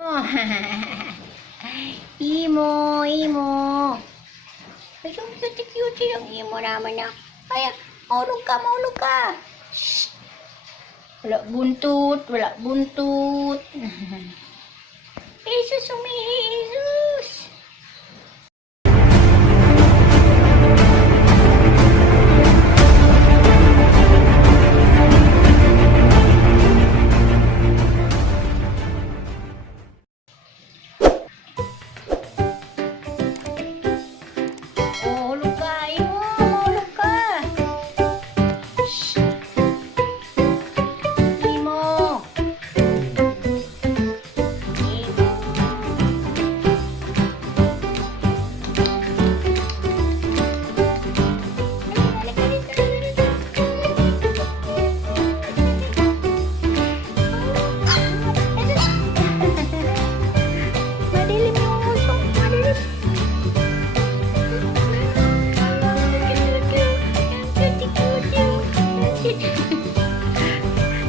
Oh, imo, imo. Ay, so cute yung imo naman na. Ay, maulog ka. Shh. Wala buntot. Jesus, Jesus. Maulog ka, imo, maulog ka. Shh. Imo. Madilim yung uso, madilim.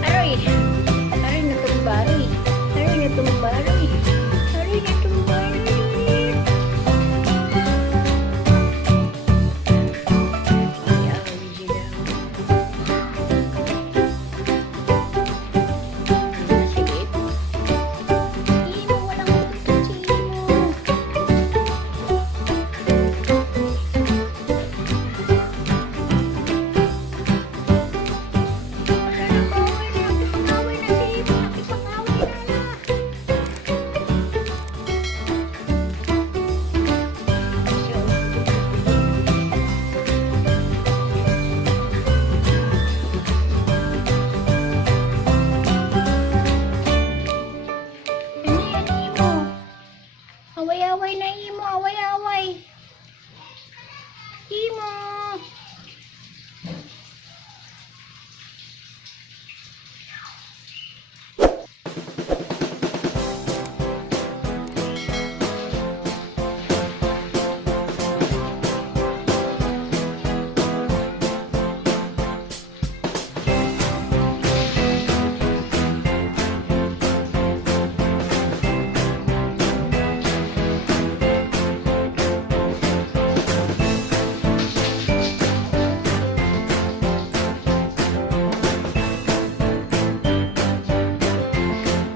Aroy, aroy natumba, aroy. Aroy natumba, aroy. Aroy natumba, aroy. Ayaw, sila. Sige. Imo, walang utot si Imo. Wala na kaway na. Nakipag-away na si Imo. Nakipag-away na na. Ano yan, Imo? Away-away na, Imo. Away-away. Imo.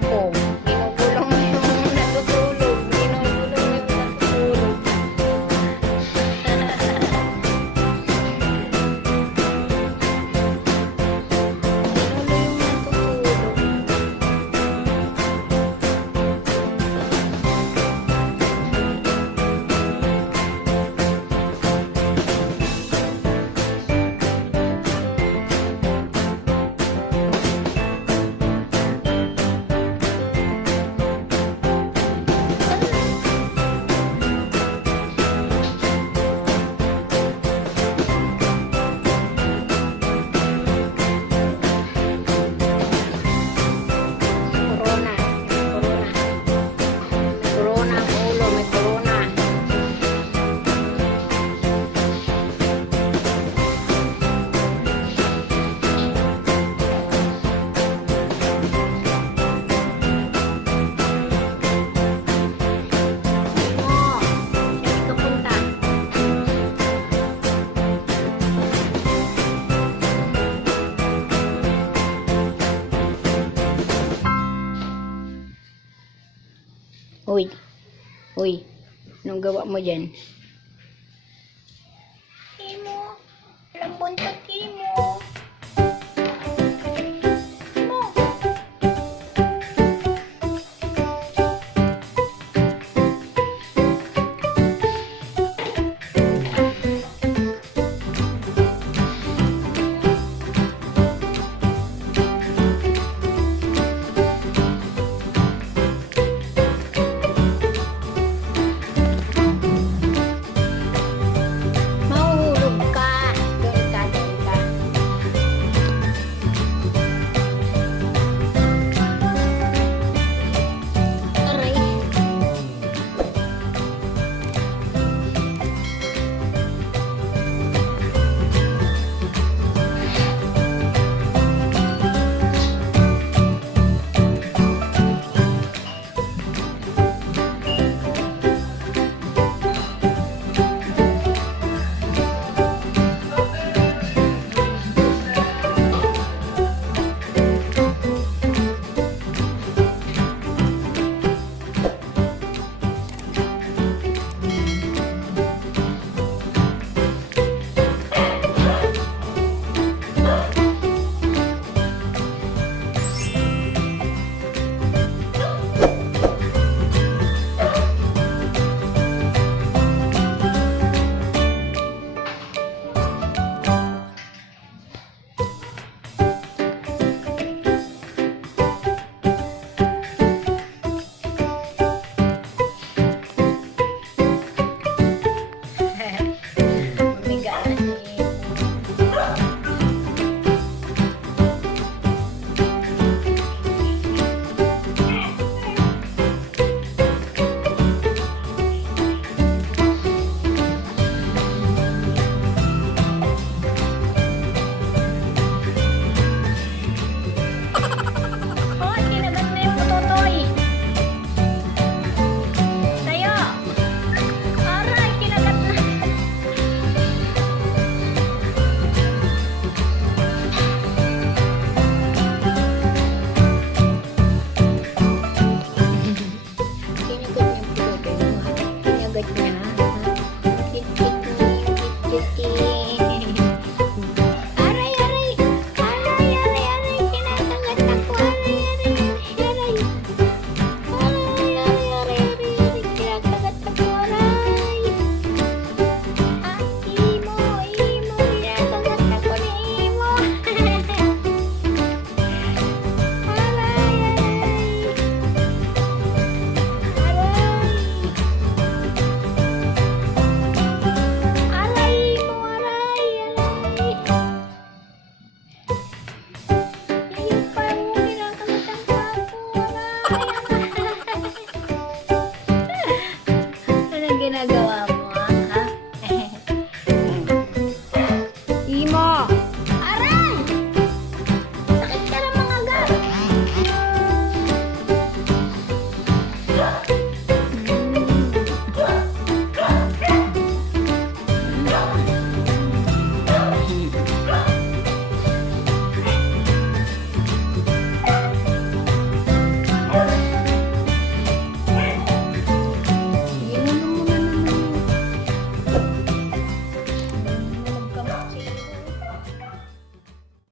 Oh, ginugulong mo yung natutulog. Ginugulong mo yung natutulog. Ginulo yung natutulog. Corona. Corona ang ulo, may corona. Imo, saan ka punta? Uy, anong gawa mo dyan?